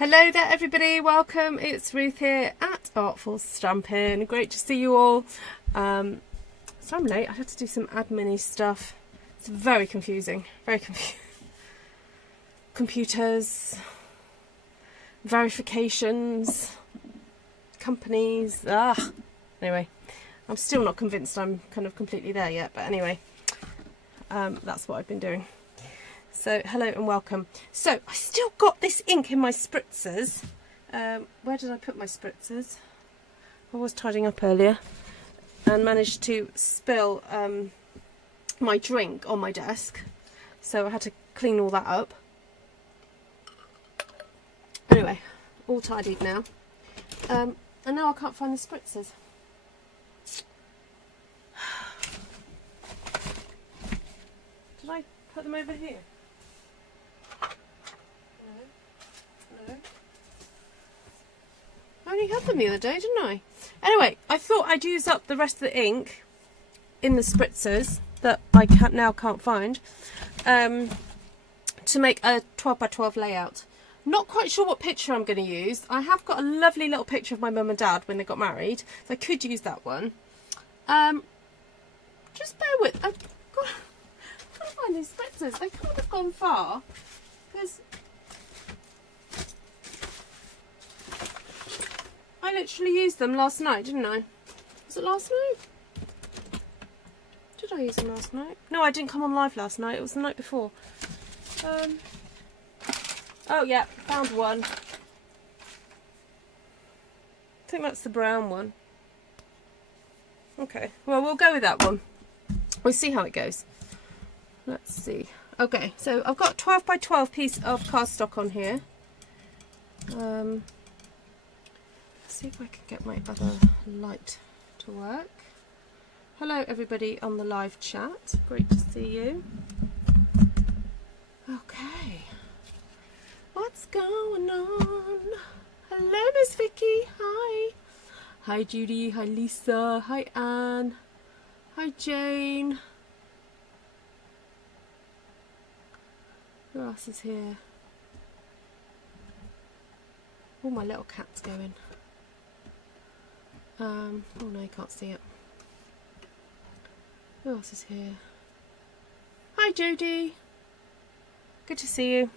Hello there everybody, welcome, it's Ruth here at Artful Stampin. Great to see you all. So I'm late, I had to do some admin-y stuff. It's very confusing, computers, verifications, companies, Anyway, I'm still not convinced I'm kind of completely there yet, but anyway, that's what I've been doing. So hello and welcome. So I still got this ink in my spritzers. Where did I put my spritzers? I was tidying up earlier and managed to spill my drink on my desk. So I had to clean all that up. Anyway, all tidied now. And now I can't find the spritzers. Did I put them over here? No. I only had them the other day, didn't I? Anyway, I thought I'd use up the rest of the ink in the spritzers that I now can't find to make a 12 by 12 layout. Not quite sure what picture I'm going to use. I have got a lovely little picture of my mum and dad when they got married, so I could use that one. Just bear with. I've got to find these spritzers. They can't have gone far because I literally used them last night, didn't I? Was it last night? Did I use them last night? No, I didn't come on live last night. It was the night before. Oh yeah, found one. I think that's the brown one. Okay, well we'll go with that one. We'll see how it goes. Let's see. Okay, so I've got a 12 by 12 piece of cardstock on here. Let's see if I can get my other light to work. Hello everybody on the live chat. Great to see you. Okay. What's going on? Hello Miss Vicky. Hi. Hi Judy. Hi Lisa. Hi Anne. Hi Jane. Who else is here? Oh, my little cat's going. Oh no, you can't see it. Who else is here? Hi Judy. Good to see you.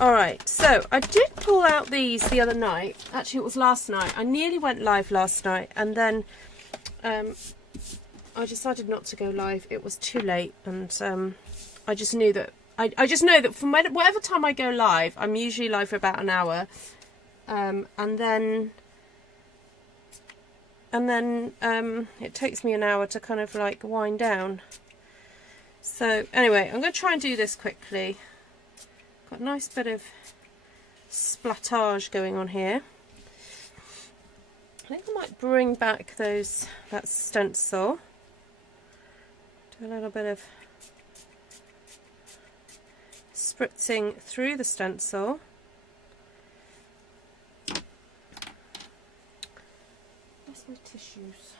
Alright, so I did pull out these the other night. Actually, it was last night. I nearly went live last night and then I decided not to go live. It was too late and I just knew that I just know that from whatever time I go live, I'm usually live for about an hour, and then it takes me an hour to kind of like wind down. So anyway, I'm going to try and do this quickly. Got a nice bit of splattage going on here. I think I might bring back that stencil. Do a little bit of spritzing through the stencil. Where's my tissues?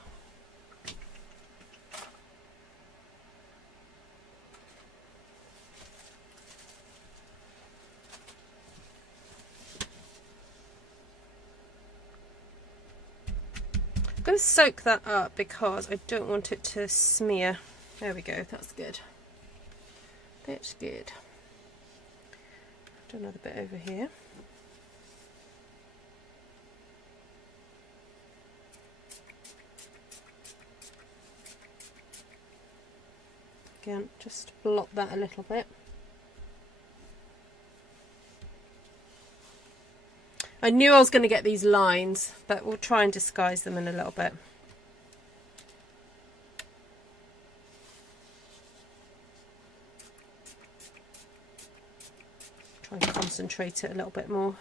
I'm going to soak that up because I don't want it to smear. There we go, that's good. That's good. Do another bit over here. Again, just blot that a little bit. I knew I was going to get these lines, but we'll try and disguise them in a little bit. Try and concentrate it a little bit more.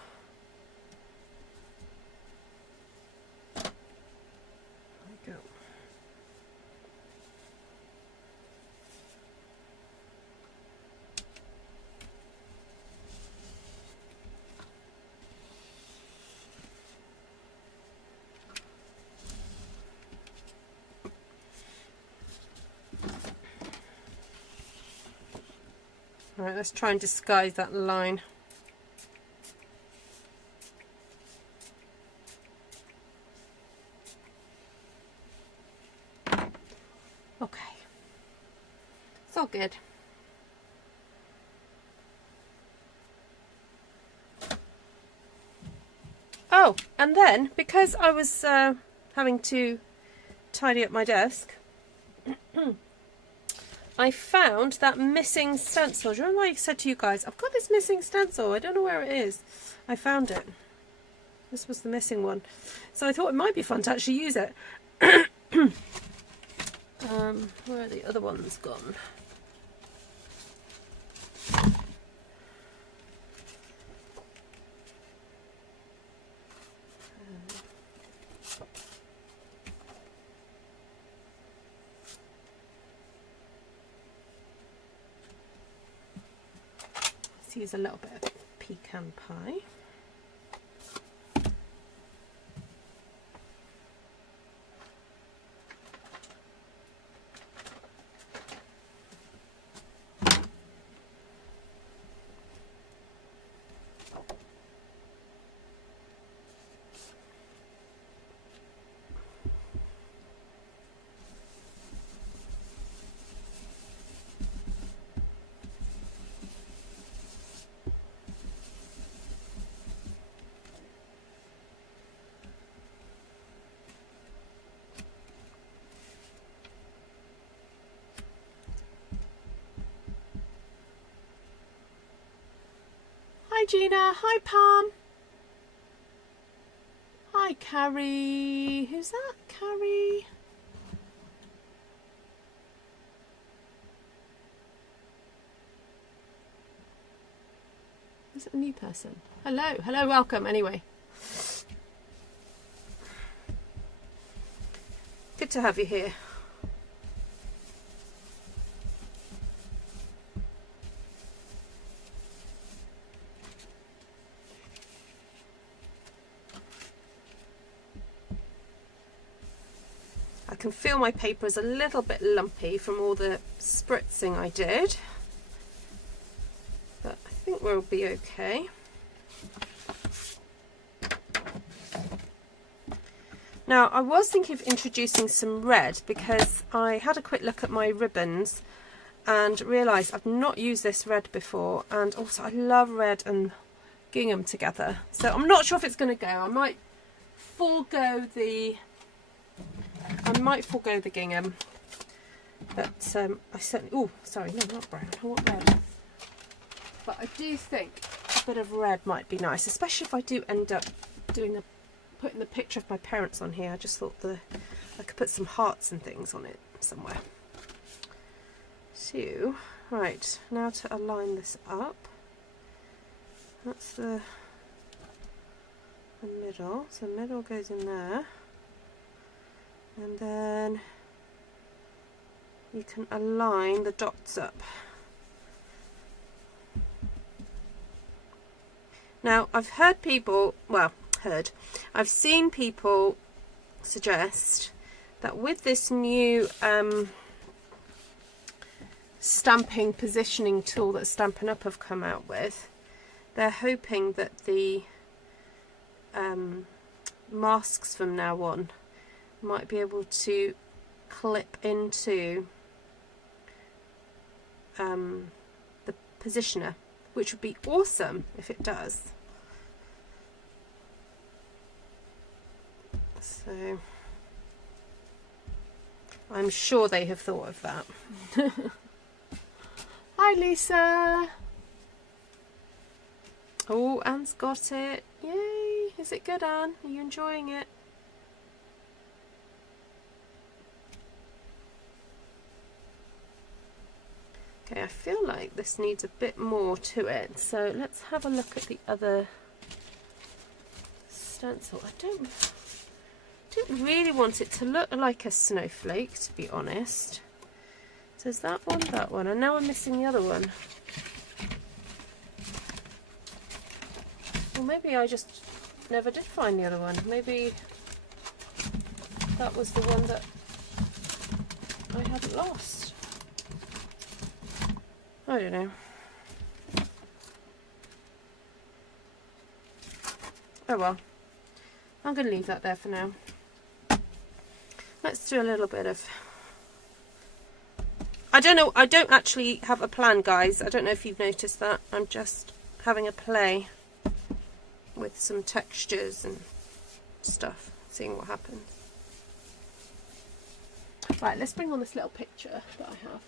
There we go. Alright, let's try and disguise that line. good. Oh, and then because I was having to tidy up my desk, I found that missing stencil. Do you remember I said to you guys, I've got this missing stencil, I don't know where it is. I found it. This was the missing one. So I thought it might be fun to actually use it. Where are the other ones gone? Let's use a little bit of pecan pie. Hi Gina, hi Pam. Hi Carrie. Who's that? Carrie? Is it a new person? Hello, hello, welcome anyway. Good to have you here. I can feel my paper is a little bit lumpy from all the spritzing I did, but I think we'll be okay. Now I was thinking of introducing some red because I had a quick look at my ribbons and realised I've not used this red before, and also I love red and gingham together, so I'm not sure if it's going to go. I might forego the gingham, but I certainly, oh sorry, no, not brown, I want red. But I do think a bit of red might be nice, especially if I do end up putting the picture of my parents on here. I just thought I could put some hearts and things on it somewhere. So, right, now to align this up. That's the middle, so middle goes in there. And then you can align the dots up. Now I've heard people, I've seen people suggest that with this new stamping positioning tool that Stampin Up have come out with, they're hoping that the masks from now on might be able to clip into the positioner, which would be awesome if it does. So I'm sure they have thought of that. Hi Lisa. Oh, Anne's got it. Yay! Is it good, Anne? Are you enjoying it? Okay, I feel like this needs a bit more to it, so let's have a look at the other stencil. I don't really want it to look like a snowflake, to be honest. So there's that one, and now I'm missing the other one. Well, maybe I just never did find the other one. Maybe that was the one that I hadn't lost. I don't know. Oh well, I'm going to leave that there for now. Let's do a little bit of I don't know, I don't actually have a plan, guys. I don't know if you've noticed that. I'm just having a play with some textures and stuff, seeing what happens. Right, let's bring on this little picture that I have.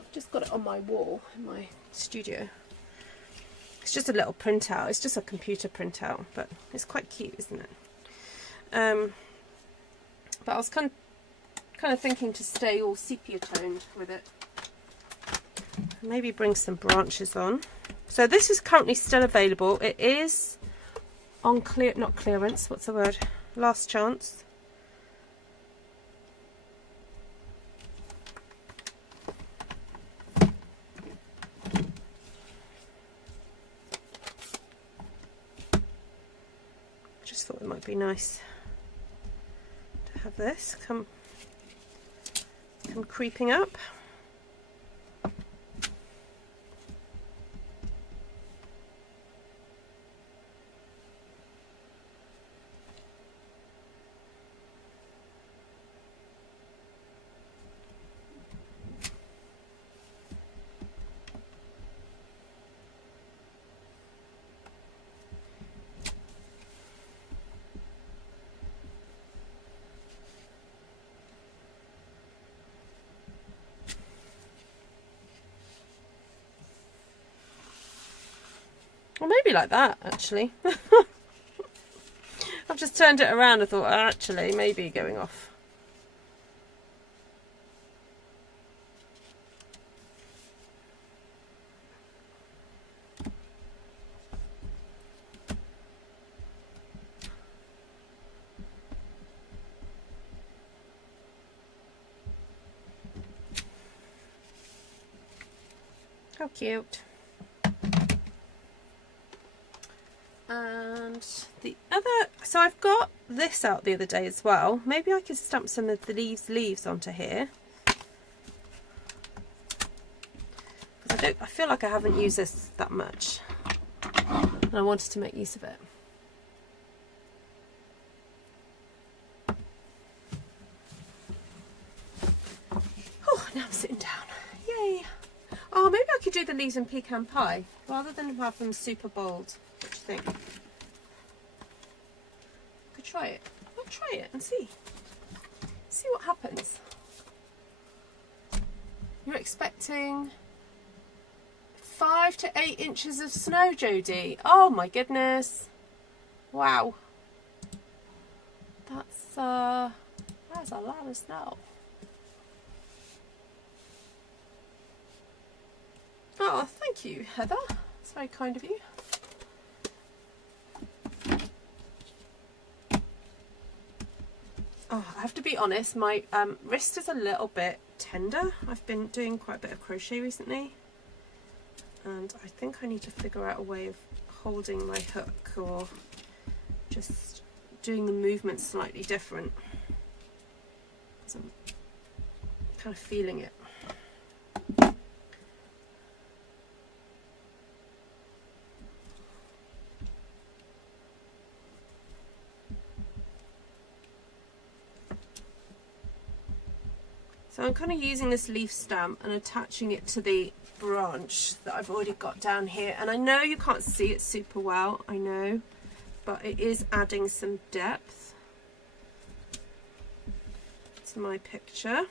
I've just got it on my wall in my studio. It's just a little printout. It's just a computer printout, but it's quite cute, isn't it? But I was kind of thinking to stay all sepia toned with it. Maybe bring some branches on. So this is currently still available. It is on not clearance, what's the word? Last chance. Just thought it might be nice to have this come creeping up. Or maybe like that, actually. I've just turned it around and thought, actually, maybe going off. How cute. And the other, so I've got this out the other day as well. Maybe I could stamp some of the leaves onto here. Because I feel like I haven't used this that much, and I wanted to make use of it. Oh, now I'm sitting down. Yay! Oh, maybe I could do the leaves in pecan pie rather than have them super bold. What do you think? Could try it. I'll try it and see. See what happens. You're expecting 5 to 8 inches of snow, Jodie. Oh my goodness. Wow. That's a lot of snow. Oh, thank you, Heather. That's very kind of you. Oh, I have to be honest, my wrist is a little bit tender. I've been doing quite a bit of crochet recently, and I think I need to figure out a way of holding my hook or just doing the movement slightly different, because I'm kind of feeling it. So I'm kind of using this leaf stamp and attaching it to the branch that I've already got down here. And I know you can't see it super well, I know, but it is adding some depth to my picture.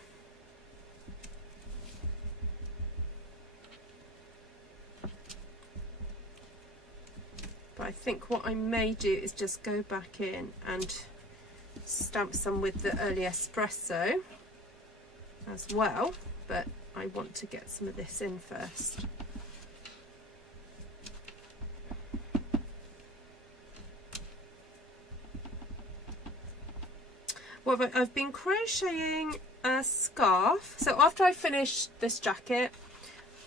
But I think what I may do is just go back in and stamp some with the early espresso as well, but I want to get some of this in first. Well, I've been crocheting a scarf. So after I finished this jacket,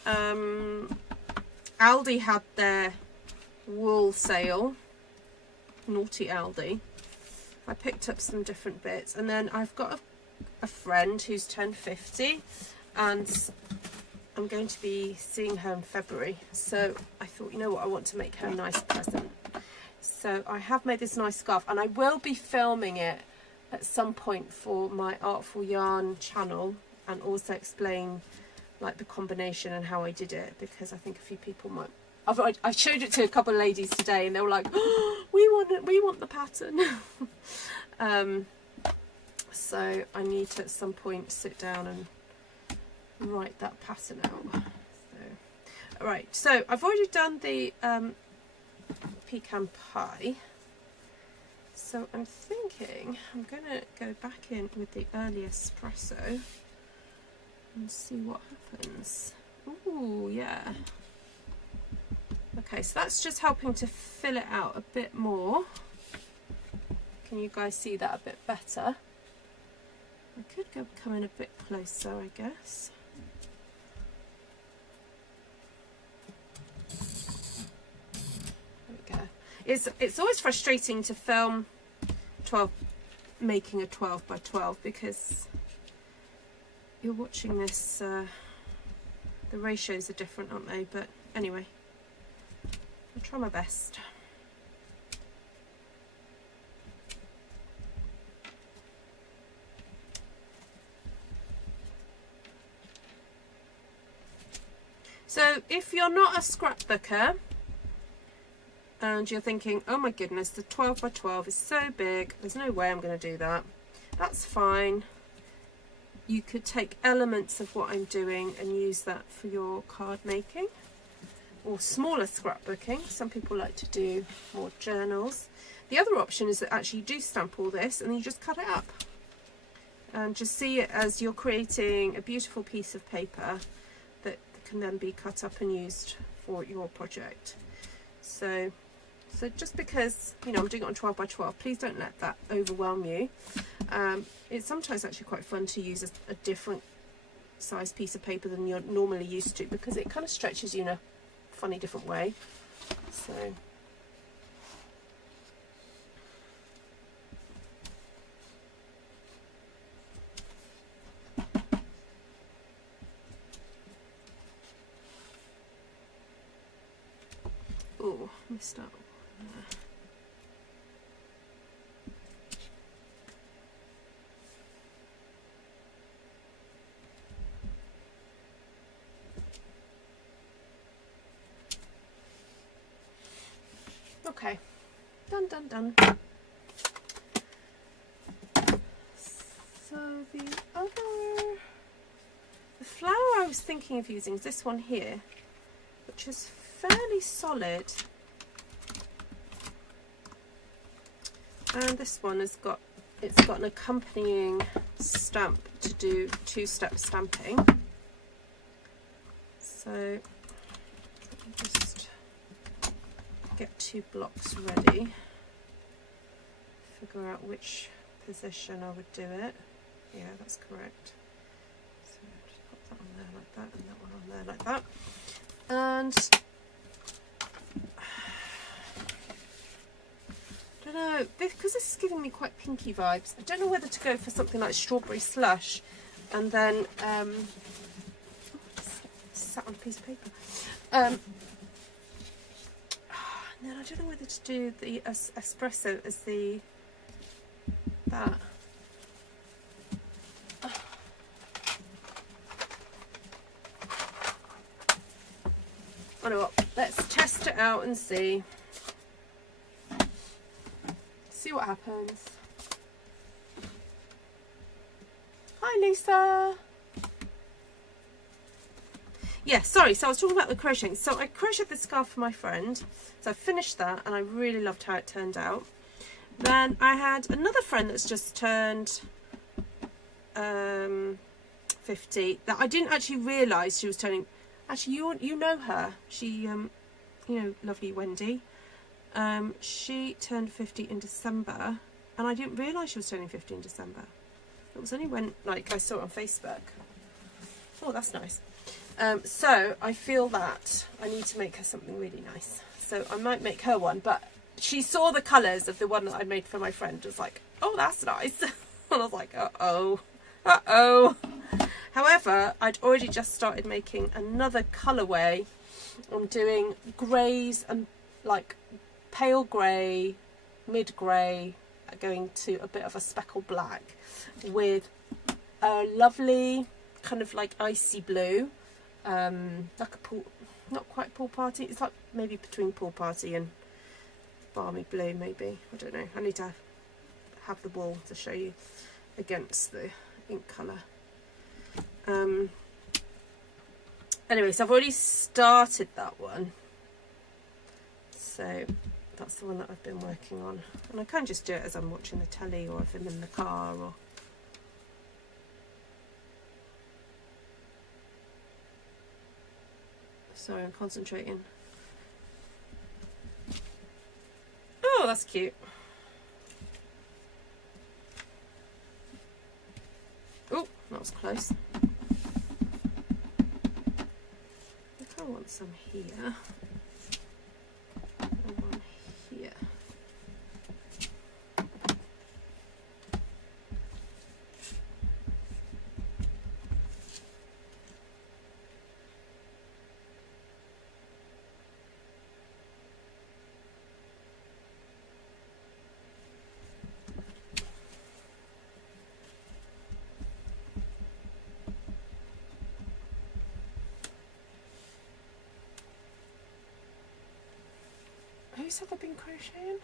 Aldi had their wool sale. Naughty Aldi. I picked up some different bits, and then I've got a friend who's turned 50, and I'm going to be seeing her in February, so I thought, you know what, I want to make her a nice present. So I have made this nice scarf, and I will be filming it at some point for my Artful Yarn channel. and also explain like the combination and how I did it, because I think a few people might. I showed it to a couple of ladies today and they were like, oh, we want the pattern. So I need to at some point sit down and write that pattern out. So, alright, so I've already done the pecan pie. So I'm thinking I'm going to go back in with the early espresso and see what happens. Ooh, yeah. Okay, so that's just helping to fill it out a bit more. Can you guys see that a bit better? I could come in a bit closer, I guess. There we go. It's always frustrating to film making a 12 by 12 because you're watching this, the ratios are different, aren't they? But anyway, I'll try my best. So if you're not a scrapbooker and you're thinking, oh my goodness, the 12 by 12 is so big, there's no way I'm going to do that, that's fine. You could take elements of what I'm doing and use that for your card making or smaller scrapbooking. Some people like to do more journals. The other option is that actually you do stamp all this and then you just cut it up and just see it as you're creating a beautiful piece of paper that can then be cut up and used for your project. So just because, you know, I'm doing it on 12 by 12, please don't let that overwhelm you. It's sometimes actually quite fun to use a different size piece of paper than you're normally used to, because it kind of stretches you in a funny different way. So oh, missed out. Okay, done. So the flower I was thinking of using is this one here, which is fairly solid, and this one has got an accompanying stamp to do two-step stamping. So just get 2 blocks ready, figure out which position I would do it. Yeah, that's correct. So just pop that on there like that, and that one on there like that. And I don't know, because this is giving me quite pinky vibes, I don't know whether to go for something like strawberry slush and then just sat on a piece of paper. And then I don't know whether to do the espresso as that. I know what, let's test it out and see what happens. Hi Lisa. Yeah, sorry, so I was talking about the crocheting. So I crocheted this scarf for my friend, so I finished that and I really loved how it turned out. Then I had another friend that's just turned 50 that I didn't actually realise she was turning. Actually, you know her. She, you know, lovely Wendy. She turned 50 in December, and I didn't realise she was turning 50 in December. It was only when, like, I saw it on Facebook. Oh, that's nice. So I feel that I need to make her something really nice. So I might make her one, but she saw the colours of the one that I made for my friend. Was like, oh, that's nice. And I was like, uh-oh. However, I'd already just started making another colourway. I'm doing greys and like pale grey, mid grey, going to a bit of a speckled black with a lovely kind of like icy blue, like a pool, not quite pool party. It's like maybe between pool party and balmy blue, maybe. I don't know. I need to have the wall to show you against the ink colour. Anyway, so I've already started that one. So that's the one that I've been working on. And I can just do it as I'm watching the telly or if I'm in the car or... Sorry, I'm concentrating. Oh, that's cute. Oh, that was close. I think I want some here. And one here. Who said they've been crocheting?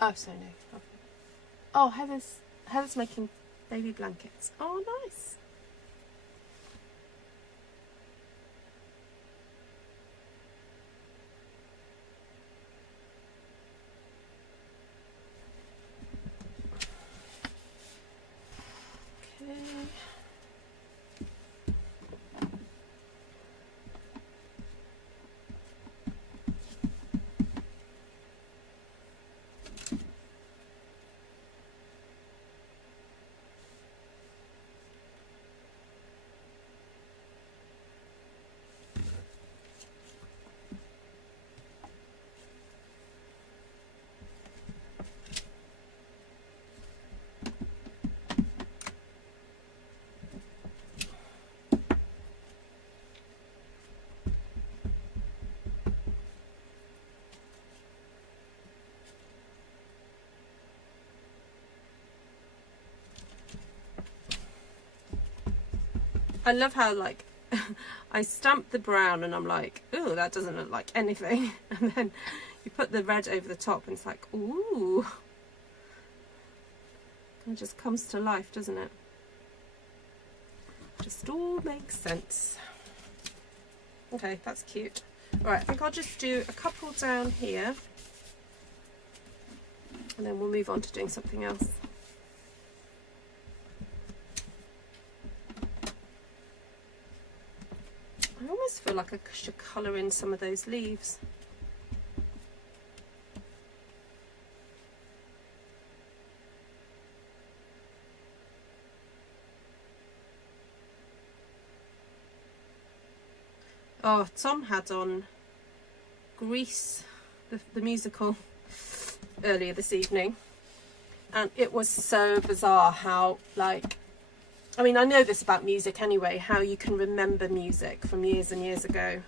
Oh, so no. Oh, Heather's making baby blankets. Oh, nice. Okay. I love how, like, I stamped the brown and I'm like, ooh, that doesn't look like anything. And then you put the red over the top and it's like, ooh. It just comes to life, doesn't it? Just all makes sense. Okay, that's cute. All right, I think I'll just do a couple down here. And then we'll move on to doing something else. I almost feel like I should colour in some of those leaves. Oh, Tom had on Grease, the musical, earlier this evening. And it was so bizarre how, like, I mean, I know this about music anyway, how you can remember music from years and years ago.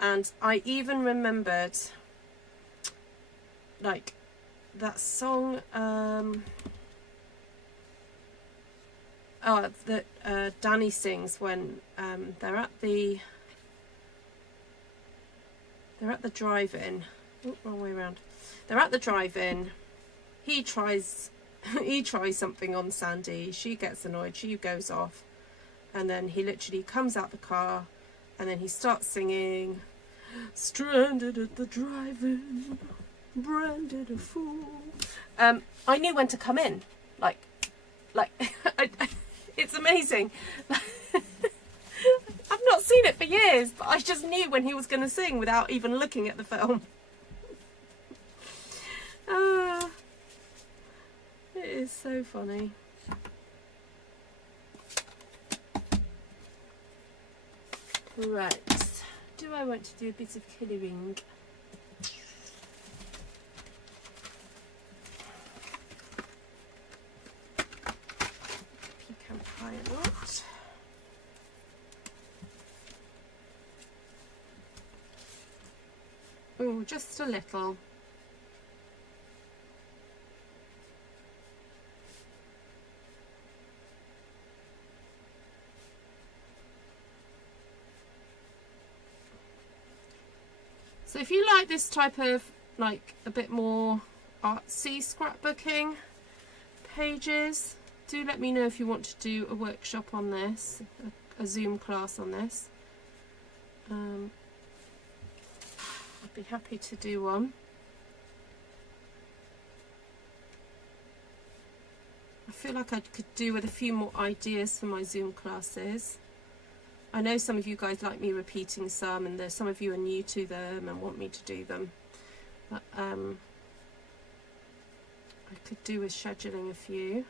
And I even remembered, like, that song, that Danny sings when they're at the drive-in. Oh, wrong way around. They're at the drive-in. He tries something on Sandy. She gets annoyed. She goes off, and then he literally comes out the car, and then he starts singing, "Stranded at the drive-in, branded a fool." I knew when to come in. Like, it's amazing. I've not seen it for years, but I just knew when he was going to sing without even looking at the film. It is so funny. Right, do I want to do a bit of colouring? Pecan pie a lot. Oh, just a little. So if you like this type of, like, a bit more artsy scrapbooking pages, do let me know if you want to do a workshop on this, a Zoom class on this. I'd be happy to do one. I feel like I could do with a few more ideas for my Zoom classes. I know some of you guys like me repeating some, and there's some of you are new to them and want me to do them. But I could do with scheduling a few.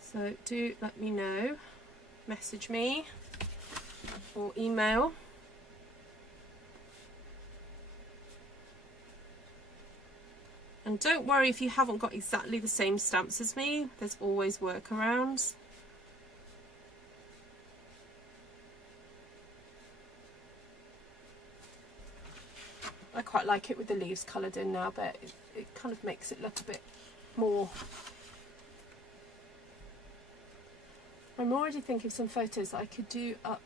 So do let me know. Message me or email. And don't worry if you haven't got exactly the same stamps as me, there's always workarounds. I quite like it with the leaves coloured in now, but it kind of makes it look a bit more. I'm already thinking of some photos that I could do up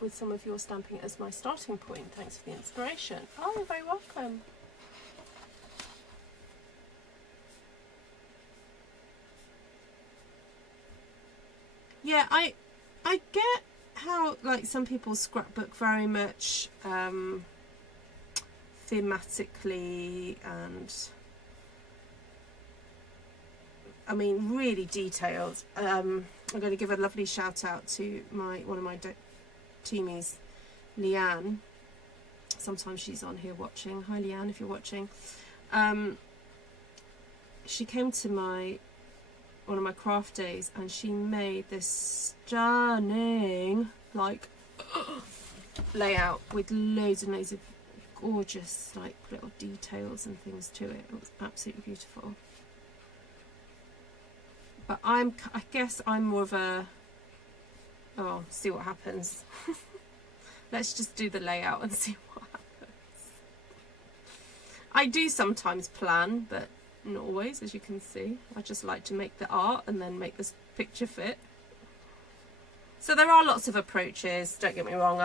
with some of your stamping as my starting point. Thanks for the inspiration. Oh, you're very welcome. Yeah, I get how, like, some people scrapbook very much thematically, and I mean really detailed. I'm going to give a lovely shout out to one of my teamies, Leanne. Sometimes she's on here watching. Hi Leanne, if you're watching. She came to one of my craft days, and she made this stunning, like, layout with loads and loads of gorgeous, like, little details and things to it. It was absolutely beautiful. But I guess I'm more of a, oh, see what happens. Let's just do the layout and see what happens. I do sometimes plan, but not always, as you can see. I just like to make the art and then make this picture fit. So there are lots of approaches, don't get me wrong.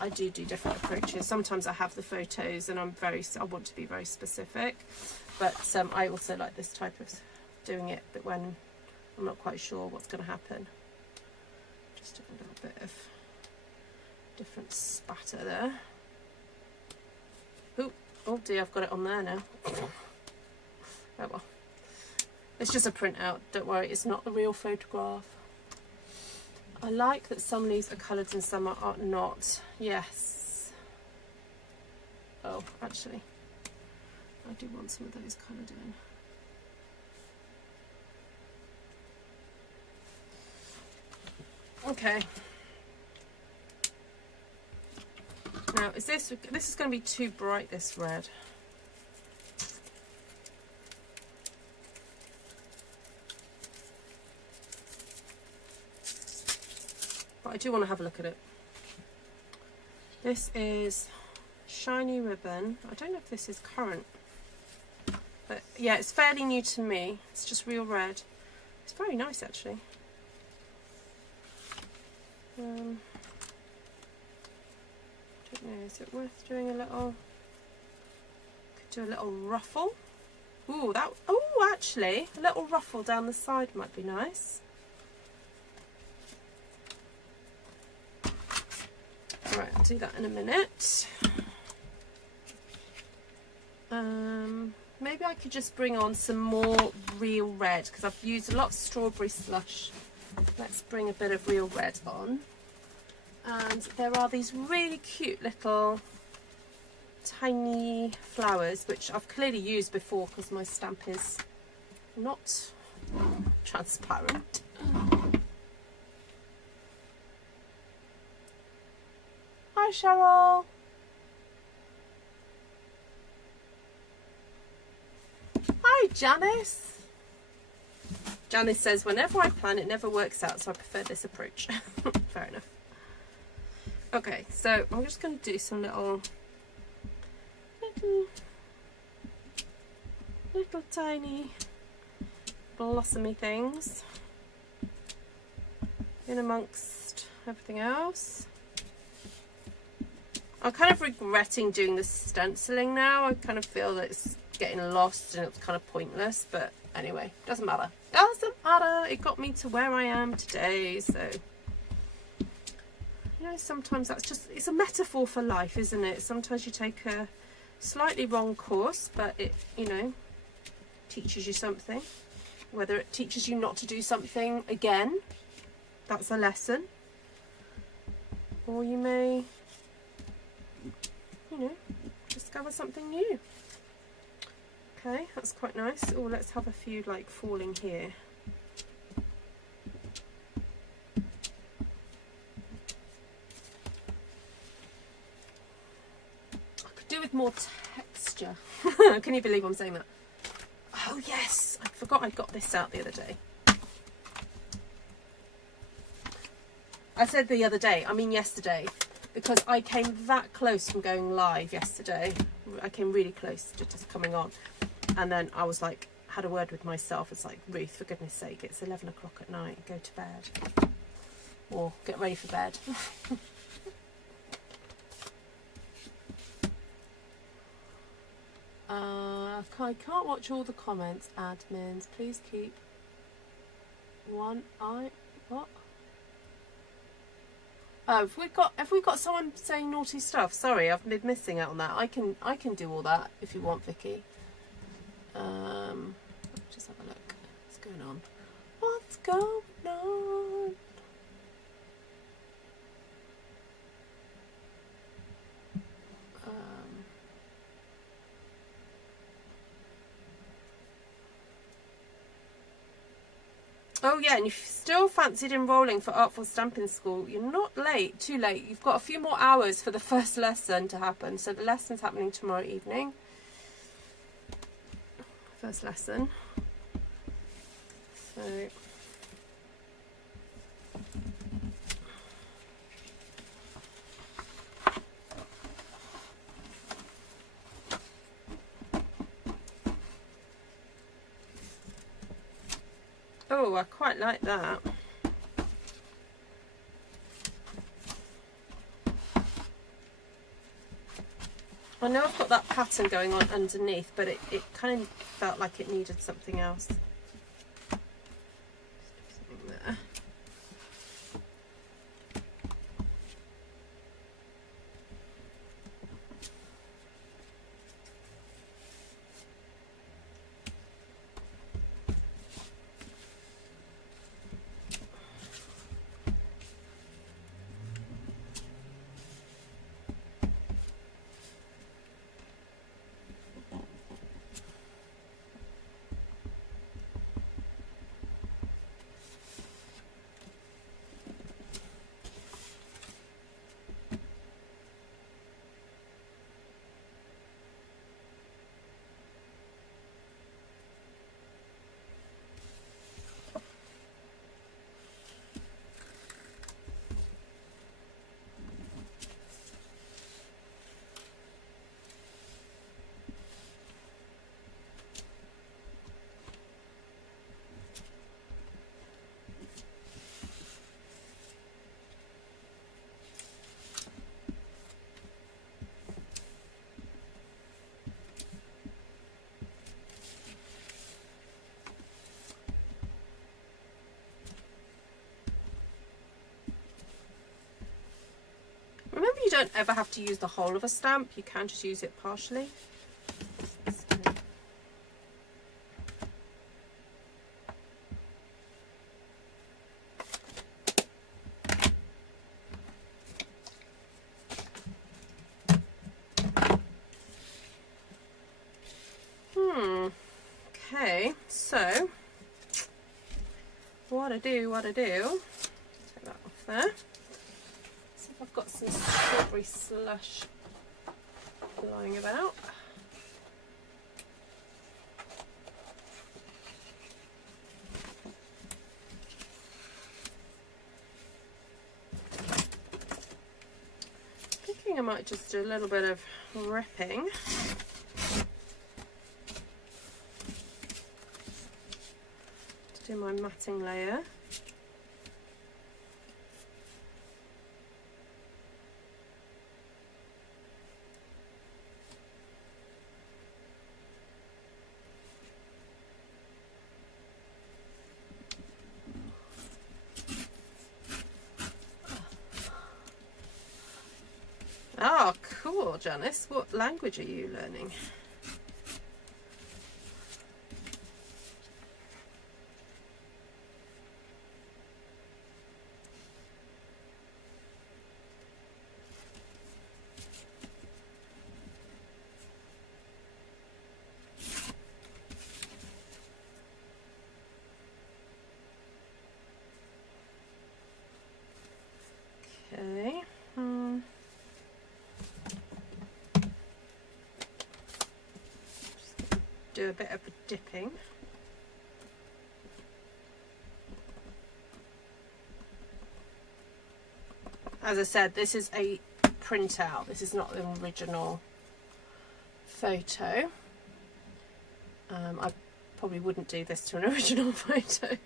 I do different approaches. Sometimes I have the photos and I want to be very specific, but I also like this type of doing it, but when I'm not quite sure what's going to happen. Just a little bit of different spatter there. Oh dear, I've got it on there now. Oh well, it's just a printout, don't worry, it's not the real photograph. I like that some leaves are coloured and some are not. Yes. Oh, actually, I do want some of those coloured in. Okay. Now, this is going to be too bright, this red. But I do want to have a look at it. This is shiny ribbon. I don't know if this is current, but yeah, it's fairly new to me. It's just real red. It's very nice, actually. Don't know, is it worth doing a little? Could do a little ruffle. Ooh, actually, a little ruffle down the side might be nice. Right, I'll do that in a minute. Maybe I could just bring on some more real red, because I've used a lot of strawberry slush. Let's bring a bit of real red on. And there are these really cute little tiny flowers, which I've clearly used before because my stamp is not transparent. Hi Cheryl. Hi Janice. Janice says, whenever I plan it never works out, so I prefer this approach. Fair enough. Okay, so I'm just going to do some little tiny blossomy things in amongst everything else. I'm kind of regretting doing the stenciling now. I kind of feel that it's getting lost and it's kind of pointless, but anyway, doesn't matter. Doesn't matter. It got me to where I am today, so you know, sometimes that's just, it's a metaphor for life, isn't it? Sometimes you take a slightly wrong course, but it, you know, teaches you something. Whether it teaches you not to do something again, that's a lesson, or you may, you know, discover something new. Okay, that's quite nice. Oh, let's have a few like falling here. I could do with more texture. Can you believe I'm saying that? Oh yes, I forgot I got this out the other day. I said the other day, I mean yesterday, because I came that close from going live yesterday. I came really close to just coming on. And then I was like, had a word with myself. It's like, Ruth, for goodness sake, it's 11 o'clock at night. Go to bed. Or get ready for bed. I can't watch all the comments, admins. Please keep one eye. What? Oh, have we got someone saying naughty stuff? Sorry, I've been missing out on that. I can do all that if you want, Vicky. Let's just have a look. What's going on? What's going on? Oh yeah, and if you still fancied enrolling for Artful Stampin School, you're not late, too late. You've got a few more hours for the first lesson to happen. So the lesson's happening tomorrow evening. First lesson. So oh, I quite like that. I know I've got that pattern going on underneath, but it kind of felt like it needed something else. Something there. Remember, you don't ever have to use the whole of a stamp. You can just use it partially. Okay, so what I do, take that off there. See if I've got some strawberry slush lying about. Thinking I might just do a little bit of ripping. do my matting layer. Oh, cool, Janice. What language are you learning? Okay. Do a bit of dipping. As I said, this is a printout. This is not the original photo. I probably wouldn't do this to an original photo.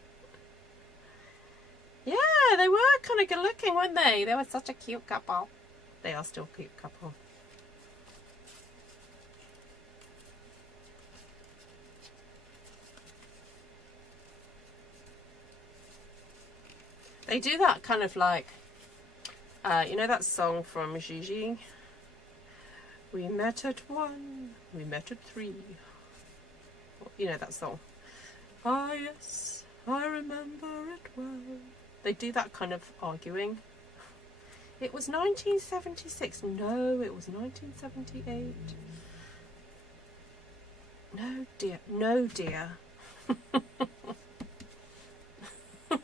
Yeah, they were kind of good looking, weren't they? They were such a cute couple. They are still a cute couple. They do that kind of like, you know that song from Gigi? We met at 1, we met at 3. You know that song? Ah, yes, I remember it well. They do that kind of arguing. It was 1976. No, it was 1978. No, dear. No, dear.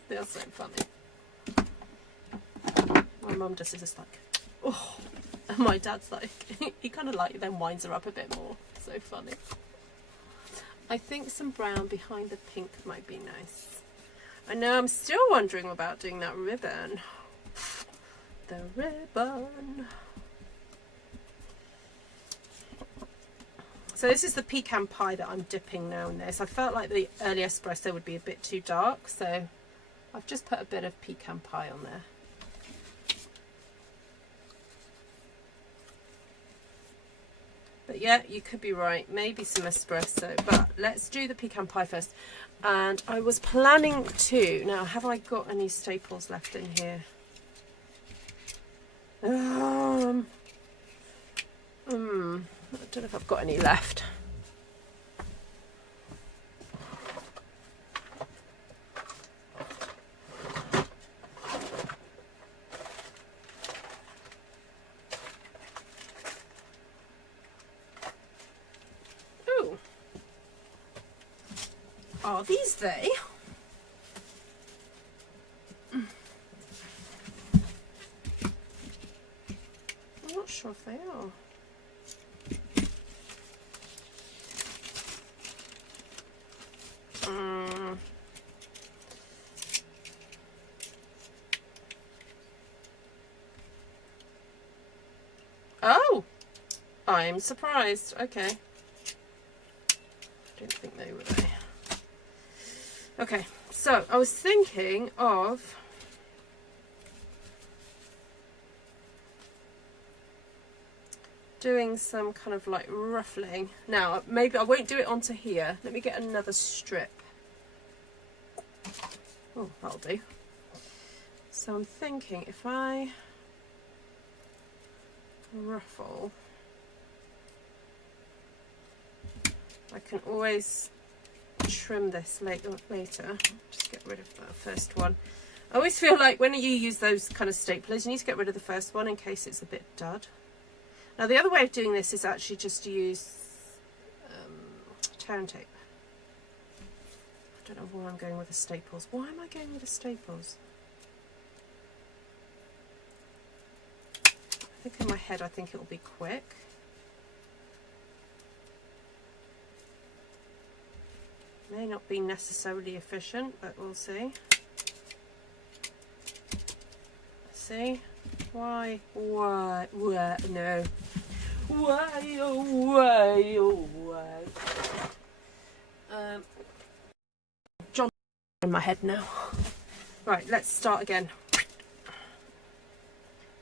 They're so funny. My mum just is just like, oh. And my dad's like, he kind of like then winds her up a bit more. So funny. I think some brown behind the pink might be nice. I know, I'm still wondering about doing that ribbon. The ribbon. So this is the pecan pie that I'm dipping now in this. I felt like the early espresso would be a bit too dark, so I've just put a bit of pecan pie on there. But yeah, you could be right. Maybe some espresso. But let's do the pecan pie first. And I was planning to... Now, have I got any staples left in here? I don't know if I've got any left. Are these they? I'm not sure if they are. Oh! I'm surprised. Okay. I didn't think they were there. Okay, so I was thinking of doing some kind of like ruffling. Now, maybe I won't do it onto here. Let me get another strip. Oh, that'll do. So I'm thinking if I ruffle, I can always trim this later. Just get rid of that first one. I always feel like when you use those kind of staplers, you need to get rid of the first one in case it's a bit dud. Now the other way of doing this is actually just to use tear and tape. I don't know why I'm going with the staples. Why am I going with the staples? I think in my head I think it will be quick. May not be necessarily efficient, but we'll see. See? Why? No. Why? Oh, why? John in my head now. Right, let's start again.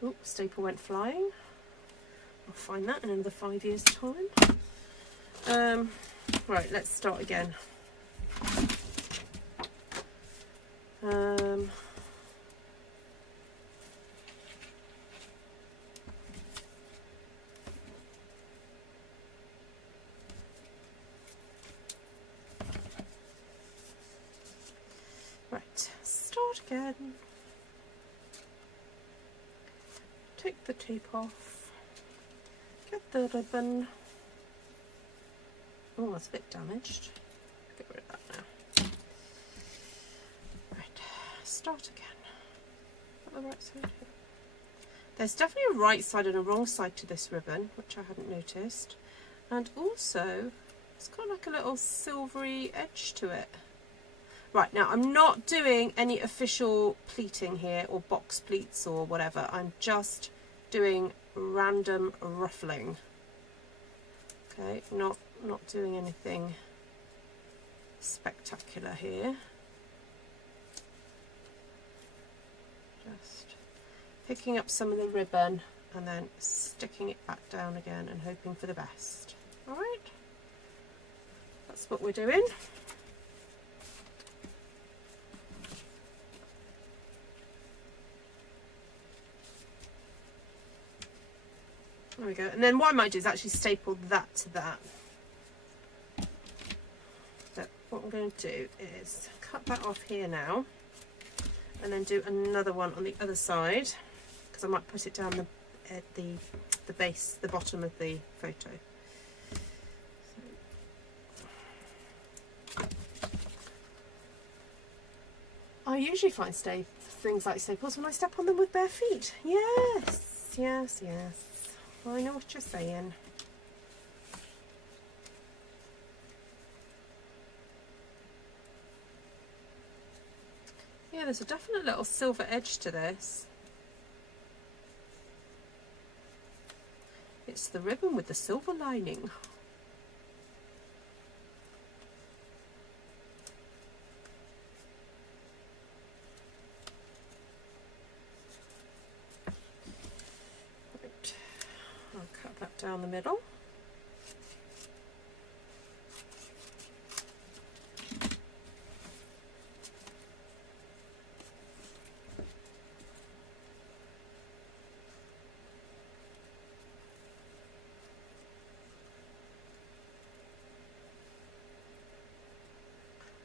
Oh, staple went flying. I'll find that in another 5 years' time. Right, let's start again. Right, start again. Take the tape off. Get the ribbon. Oh, that's a bit damaged. Get rid of that now. Right, start again. Got the right side here. There's definitely a right side and a wrong side to this ribbon, which I hadn't noticed. And also, it's got like a little silvery edge to it. Right, now I'm not doing any official pleating here, or box pleats or whatever. I'm just doing random ruffling. Okay, not doing anything spectacular here. Just picking up some of the ribbon and then sticking it back down again and hoping for the best. All right, that's what we're doing. There we go. And then what I might do is actually staple that to that. So what I'm going to do is cut that off here now, and then do another one on the other side, because I might put it down the base, the bottom of the photo. So, I usually find things like staples when I step on them with bare feet. Yes, yes, yes. I know what you're saying. Yeah, there's a definite little silver edge to this. It's the ribbon with the silver lining. Right, I'll cut that down the middle.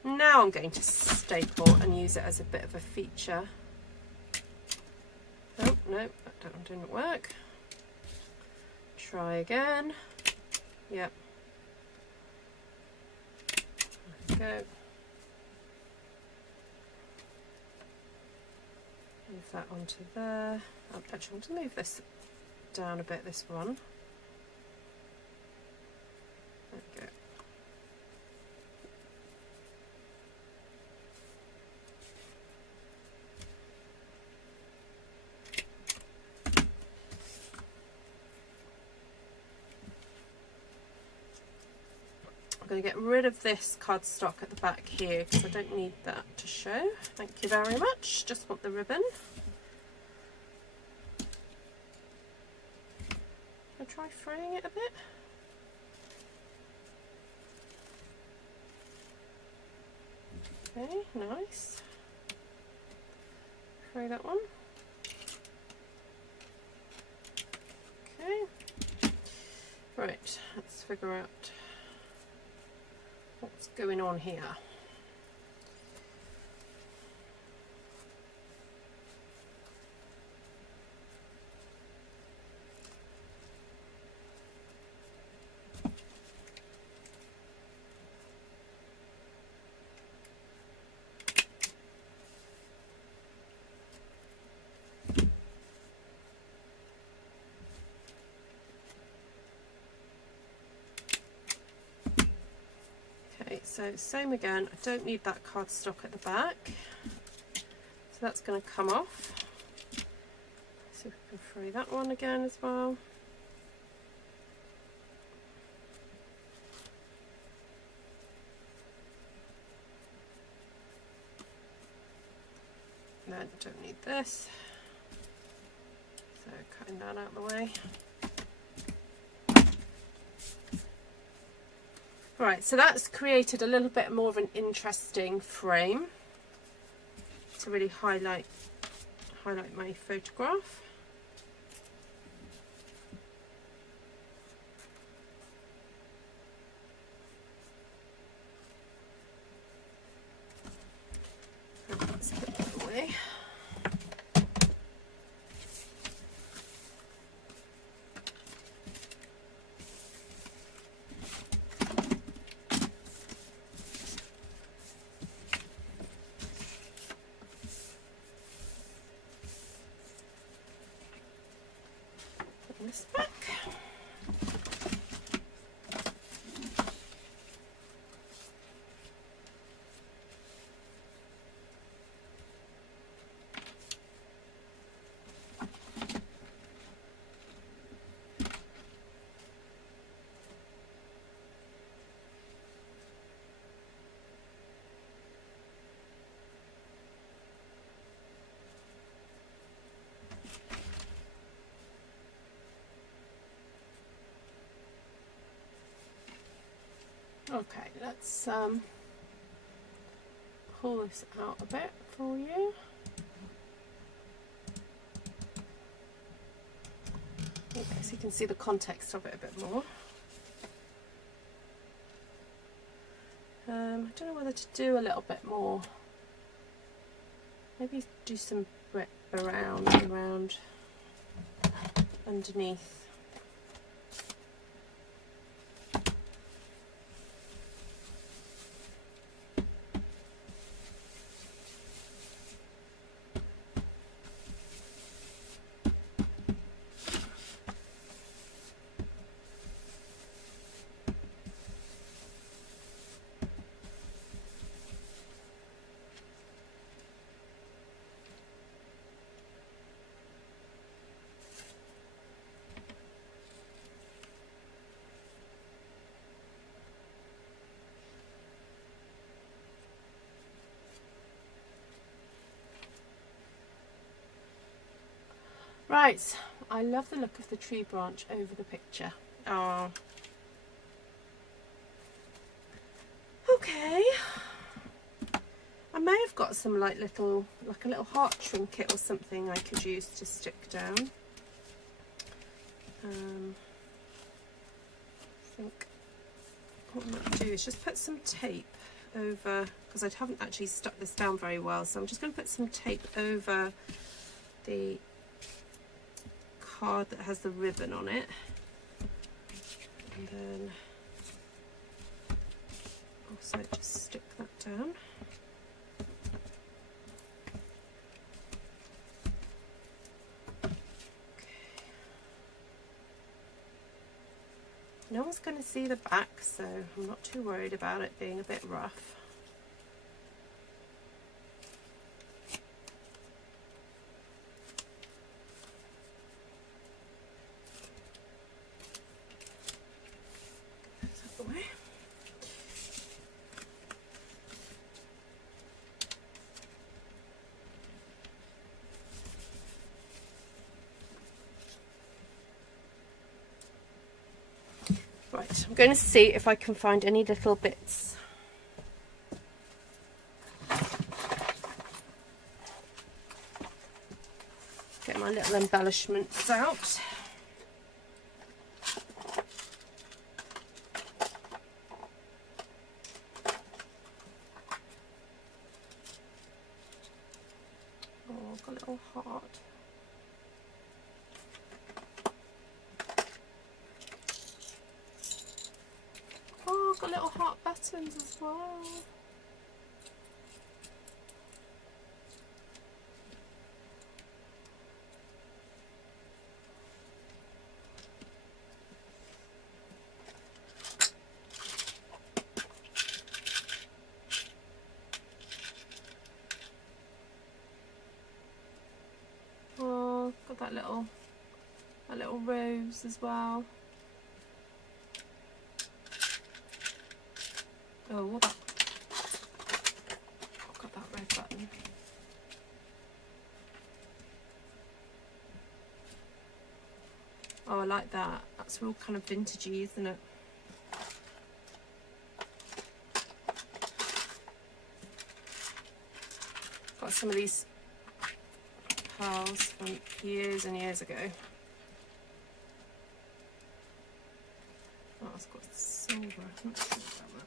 Now I'm going to staple and use it as a bit of a feature. Oh, no, that didn't work. Try again. Yep. There we go. Move that onto there. Oh, actually, I'm going to move this down a bit, this one. There we go. I'm going to get rid of this cardstock at the back here because I don't need that to show. Thank you very much. Just want the ribbon. I'll try fraying it a bit. Okay, nice. Fray that one. Okay. Right, let's figure out what's going on here. So same again, I don't need that cardstock at the back, so that's going to come off. So we can fray that one again as well. then don't need this. So cutting that out of the way. Right, so that's created a little bit more of an interesting frame to really highlight my photograph. Let's put that away. Put this back. Okay, let's pull this out a bit for you. Okay, so you can see the context of it a bit more. I don't know whether to do a little bit more. Maybe do some brick around underneath. Right, I love the look of the tree branch over the picture. Oh. Okay. I may have got some like a little heart trinket or something I could use to stick down. I think what I might do is just put some tape over, because I haven't actually stuck this down very well, so I'm just going to put some tape over the card that has the ribbon on it, and then also just stick that down. Okay. No one's going to see the back, so I'm not too worried about it being a bit rough. Right, I'm going to see if I can find any little bits. Get my little embellishments out. Oh, I've got a little heart. Oh, got little heart buttons as well. Oh, got that little rose as well. Oh, what? I've got that red button. Oh, I like that. That's all kind of vintagey, isn't it? Got some of these pearls from years and years ago. Oh, it's got silver. I'm not sure about that.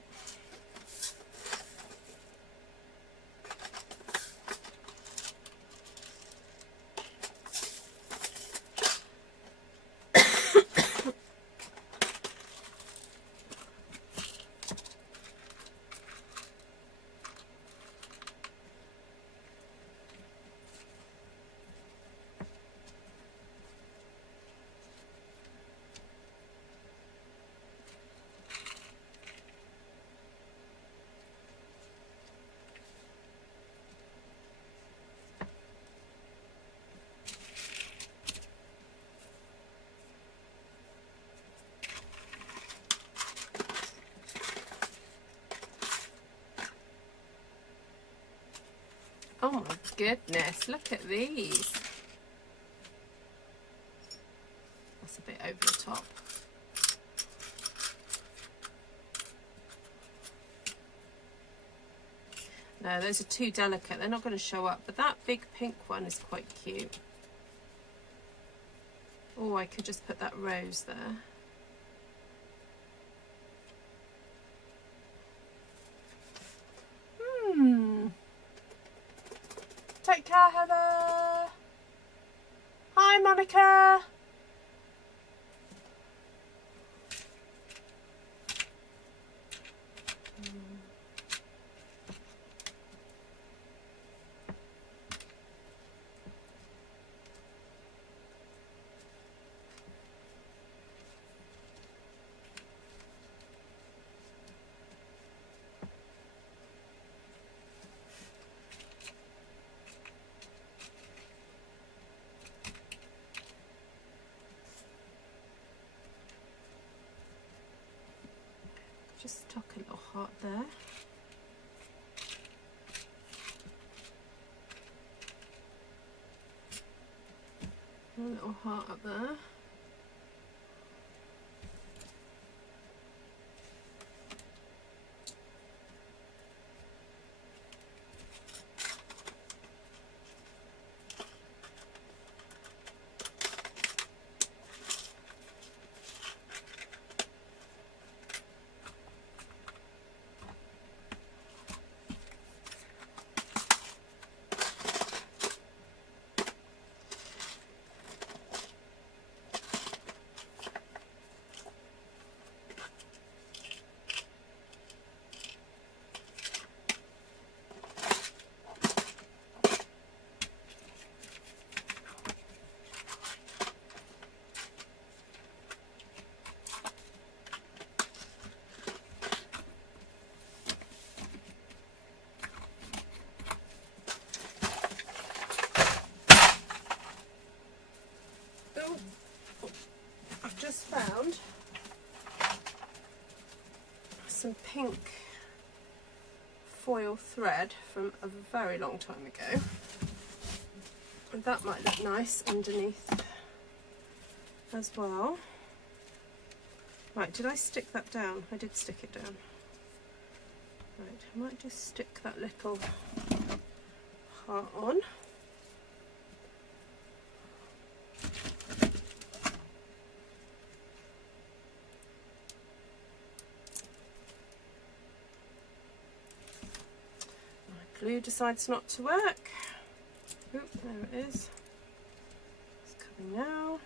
Oh my goodness, look at these. That's a bit over the top. No, those are too delicate. They're not going to show up. But that big pink one is quite cute. Oh, I could just put that rose there. Take care, Heather. Hi, Monica. Just tuck a little heart there. A little heart up there. Just found some pink foil thread from a very long time ago, and that might look nice underneath as well. Right, did I stick that down? I did stick it down. Right, I might just stick that little heart on. Glue decides not to work. Oop, there it is. It's coming now.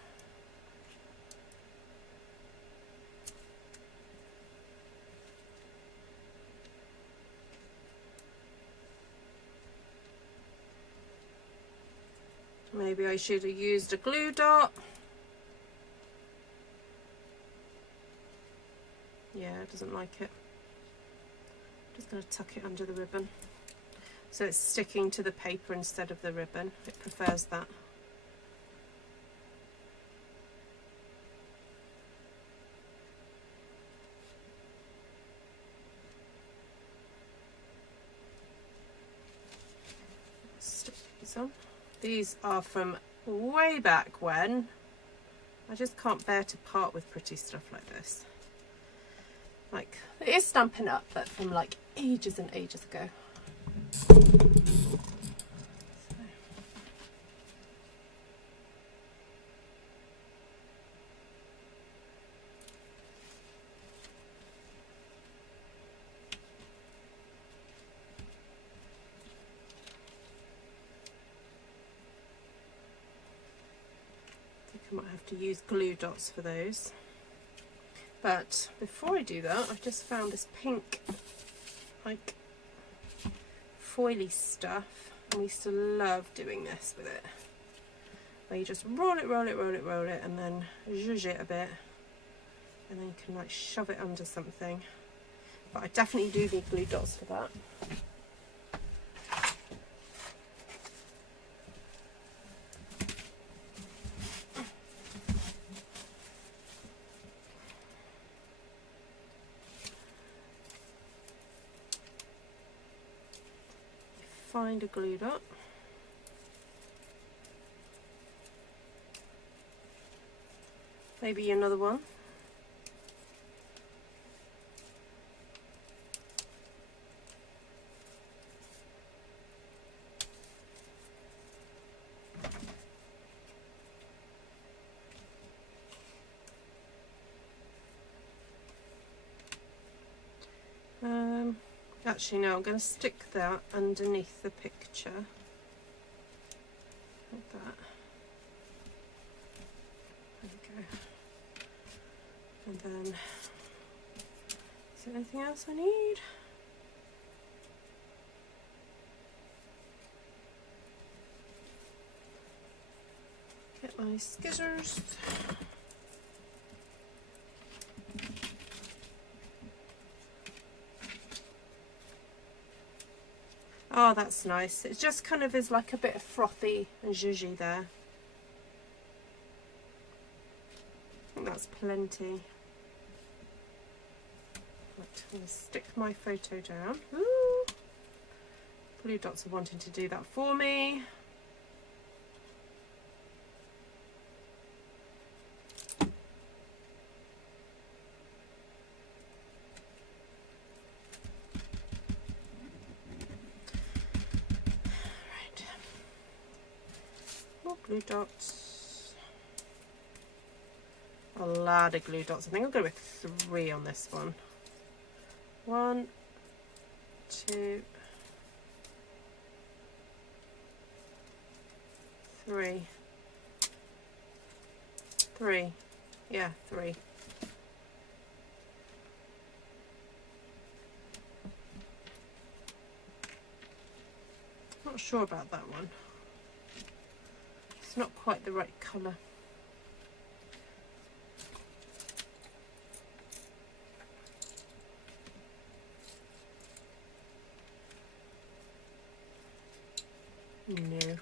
Maybe I should have used a glue dot. Yeah, it doesn't like it. I'm just going to tuck it under the ribbon. So it's sticking to the paper instead of the ribbon. It prefers that. Stick these on. These are from way back when. I just can't bear to part with pretty stuff like this. Like, it is Stampin' Up, but from like ages and ages ago. I might have to use glue dots for those. But before I do that, I've just found this pink, like, foily stuff. And we used to love doing this with it. Where you just roll it, roll it, roll it, roll it, and then zhuzh it a bit. And then you can, like, shove it under something. But I definitely do need glue dots for that. Find a glue dot. Maybe another one. Actually, no, I'm going to stick that underneath the picture, like that. There we go. And then, is there anything else I need? Get my scissors. Oh, that's nice. It just kind of is like a bit of frothy and zhuzhy there. I think that's plenty. Right, I'm going to stick my photo down. Ooh. Blue dots are wanting to do that for me. Glue dots. A lot of glue dots. I think I'll go with 3 on this one. 1, 2, 3. 3. Yeah, 3. Not sure about that one. It's not quite the right colour. No.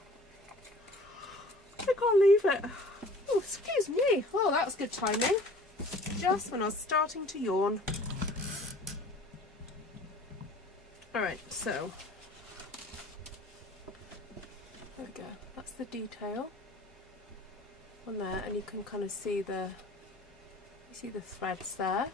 I can't leave it. Oh, excuse me. Oh, that was good timing. Just when I was starting to yawn. Alright, so there we go. That's the detail on there, and you can kind of see the threads there.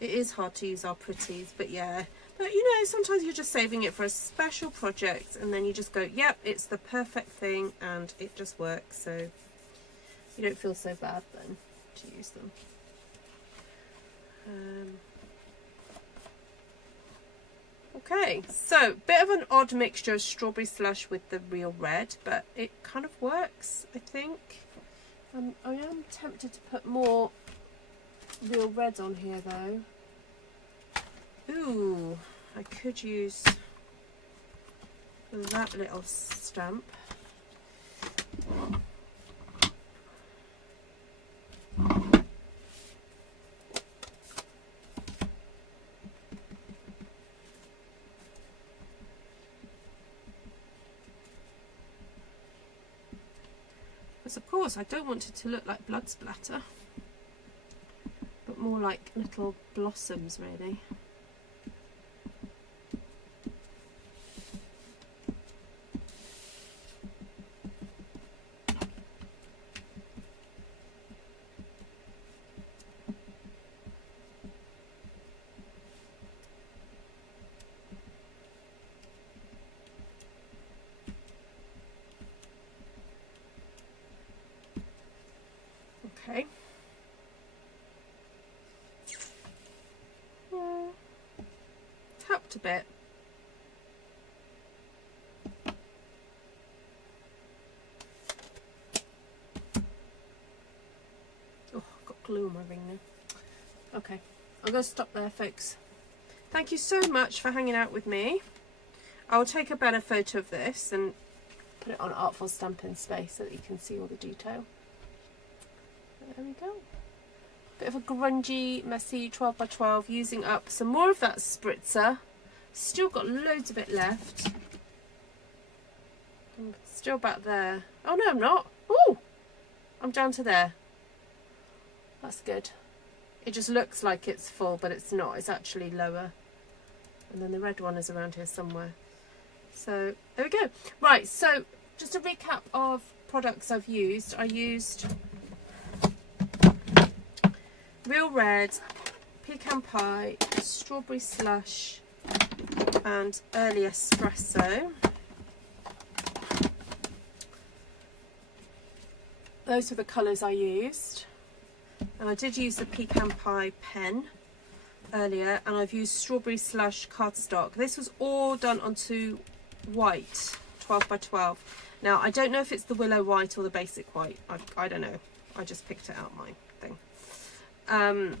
It is hard to use our pretties, but yeah. But you know, sometimes you're just saving it for a special project and then you just go, yep, it's the perfect thing and it just works, so you don't feel so bad then to use them. Okay, so bit of an odd mixture of strawberry slush with the real red, but it kind of works, I think. I am tempted to put more real red on here though. Ooh, I could use that little stamp. Because of course I don't want it to look like blood splatter, but more like little blossoms really. a bit. Oh, I've got glue on my ring now. Okay, I'm going to stop there, folks. Thank you so much for hanging out with me. I'll take a better photo of this and put it on Artful Stampin space so that you can see all the detail. There we go. Bit of a grungy, messy 12 by 12, using up some more of that spritzer. Still got loads of it left. I'm still back there. Oh no, I'm not. Oh, I'm down to there. That's good. It just looks like it's full, but it's not. It's actually lower. And then the red one is around here somewhere. So there we go. Right, so just a recap of products I've used. I used Real Red, Pecan Pie, Strawberry Slush and Early Espresso. Those were the colours I used. And I did use the Pecan Pie pen earlier, and I've used Strawberry Slush cardstock. This was all done onto white, 12 by 12. Now, I don't know if it's the Willow White or the basic white. I don't know. I just picked it out my thing. I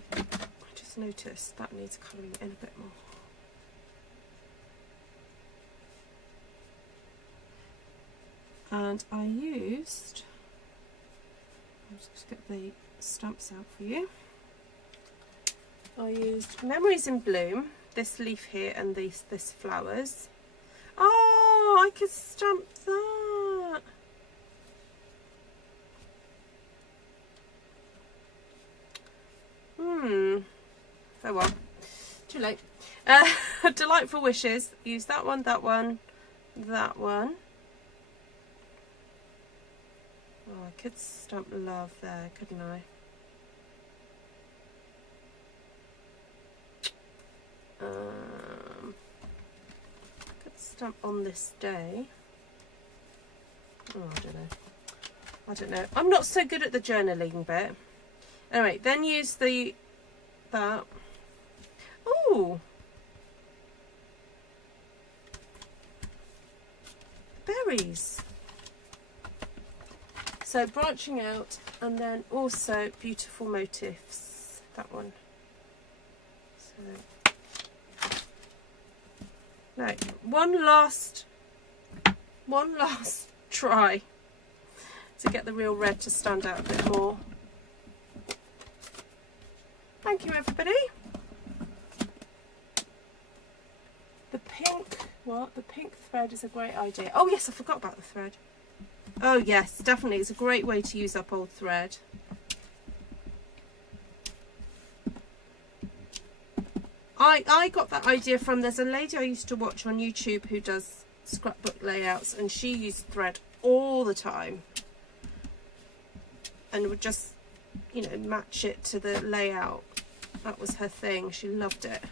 just noticed that needs colouring in a bit more. And I used, I'll just get the stamps out for you. I used Memories in Bloom, this leaf here and this flowers. Oh, I could stamp that. Oh well, too late. Delightful Wishes, use that one, that one, that one. Oh, I could stamp Love there, couldn't I? Could stamp On This Day. Oh, I don't know. I'm not so good at the journaling bit. Anyway, then use that. Ooh, berries. So branching out, and then also Beautiful Motifs. That one. So right, one last try to get the Real Red to stand out a bit more. Thank you, everybody. The pink thread is a great idea. Oh yes, I forgot about the thread. Oh yes, definitely, it's a great way to use up old thread. I got that idea from, there's a lady I used to watch on YouTube who does scrapbook layouts, and she used thread all the time and would just, you know, match it to the layout. That was her thing. She loved it.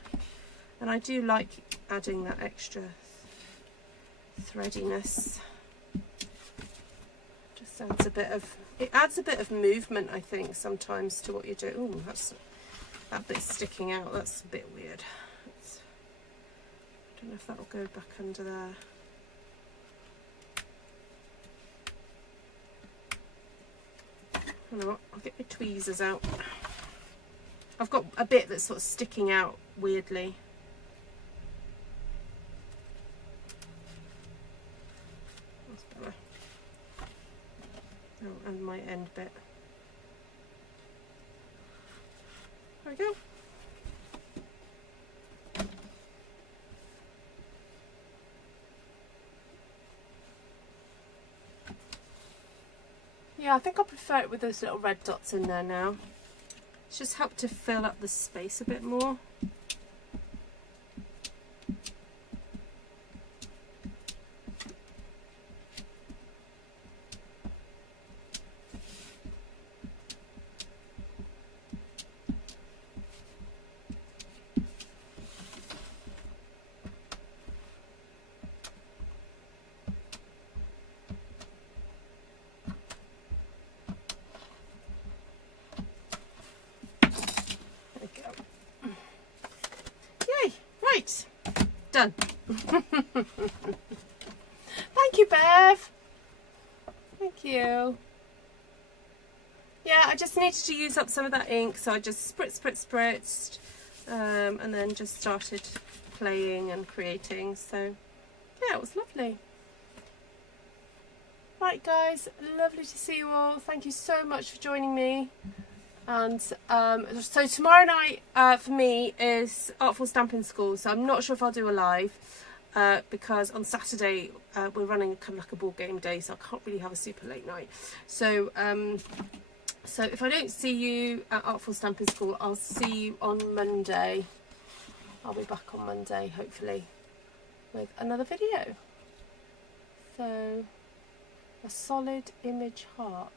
And I do like adding that extra threadiness. Just adds a bit of, it adds a bit of movement, I think, sometimes to what you do. Oh, that's that bit sticking out. That's a bit weird. I don't know if that'll go back under there. You know what? I'll get my tweezers out. I've got a bit that's sort of sticking out weirdly. That's better. Oh, and my end bit. There we go. Yeah, I think I prefer it with those little red dots in there now. It's just helped to fill up the space a bit more. Right, Done. Thank you, Bev. Thank you. Yeah, I just needed to use up some of that ink, so I just spritzed, and then just started playing and creating. So yeah, it was lovely. Right guys, lovely to see you all. Thank you so much for joining me. And so tomorrow night for me is Artful Stampin School, so I'm not sure if I'll do a live because on Saturday we're running kind of like a board game day, so I can't really have a super late night. So so if I don't see you at Artful Stampin School, I'll see you on Monday. I'll be back on Monday hopefully with another video. So a solid image heart.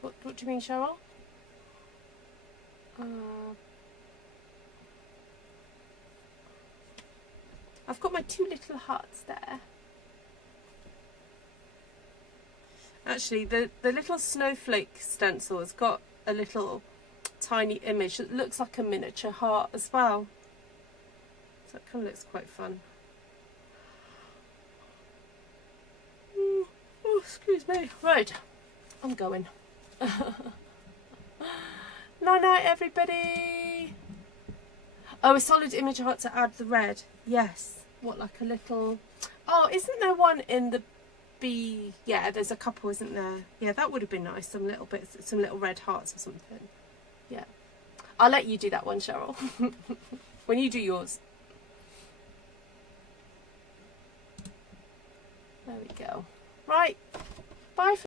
What do you mean, Cheryl? I've got my two little hearts there. Actually, the little snowflake stencil has got a little tiny image that looks like a miniature heart as well. So it kind of looks quite fun. Oh, excuse me. Right, I'm going. Night night everybody. Oh, a solid image heart to add the red. Yes. What, like a little... Oh, isn't there one in the B? Yeah, there's a couple, isn't there? Yeah, that would have been nice. Some little bits, some little red hearts or something. Yeah. I'll let you do that one, Cheryl. When you do yours. There we go. Right. Bye.